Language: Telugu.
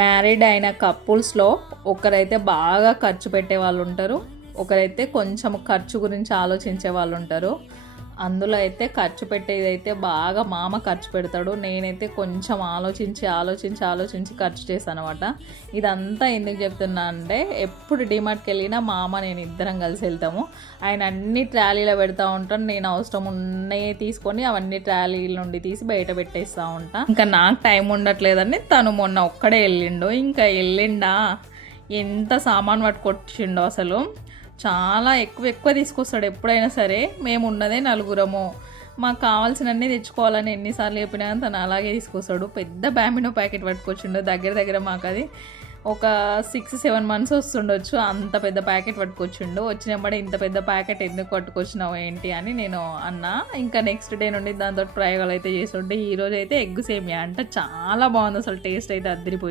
మ్యారీడ్ అయిన కపుల్స్లో ఒకరైతే బాగా ఖర్చు పెట్టే వాళ్ళు ఉంటారు, ఒకరైతే కొంచెం ఖర్చు గురించి ఆలోచించే వాళ్ళు ఉంటారు. అందులో అయితే ఖర్చు పెట్టేది అయితే బాగా మామ ఖర్చు పెడతాడు. నేనైతే కొంచెం ఆలోచించి ఖర్చు చేశాను అనమాట. ఇదంతా ఎందుకు చెప్తున్నా అంటే ఎప్పుడు డిమార్ట్కి వెళ్ళినా మామ నేను ఇద్దరం కలిసి వెళ్తాము. ఆయన అన్ని ట్రాలీలో పెడతా ఉంటాను, నేను అవసరం ఉన్నాయి తీసుకొని అవన్నీ ట్రాలీల నుండి తీసి బయట పెట్టేస్తూ ఉంటాను. ఇంకా నాకు టైం ఉండట్లేదని తను మొన్న ఒక్కడే వెళ్ళిండు. ఇంకా వెళ్ళిండా ఎంత సామాన్ పట్టుకొచ్చిండో అసలు. చాలా ఎక్కువ తీసుకొస్తాడు ఎప్పుడైనా సరే. మేము ఉన్నదే నలుగురము, మాకు కావాల్సినన్నీ తెచ్చుకోవాలని ఎన్నిసార్లు చెప్పినా తను అలాగే తీసుకొస్తాడు. పెద్ద బ్యామినో ప్యాకెట్ పట్టుకొచ్చిండు. దగ్గర మాకు అది ఒక 6-7 months వస్తుండొచ్చు, అంత పెద్ద ప్యాకెట్ పట్టుకొచ్చిండు. వచ్చినప్పుడు ఇంత పెద్ద ప్యాకెట్ ఎందుకు పట్టుకొచ్చినావు ఏంటి అని నేను అన్నా. ఇంకా నెక్స్ట్ డే నుండి దాంతో ప్రయోగాలు అయితే చేస్తుంటే ఈరోజు అయితే ఎగ్ సేమియా అంట చాలా బాగుంది అసలు. టేస్ట్ అయితే అద్దరిపోయింది.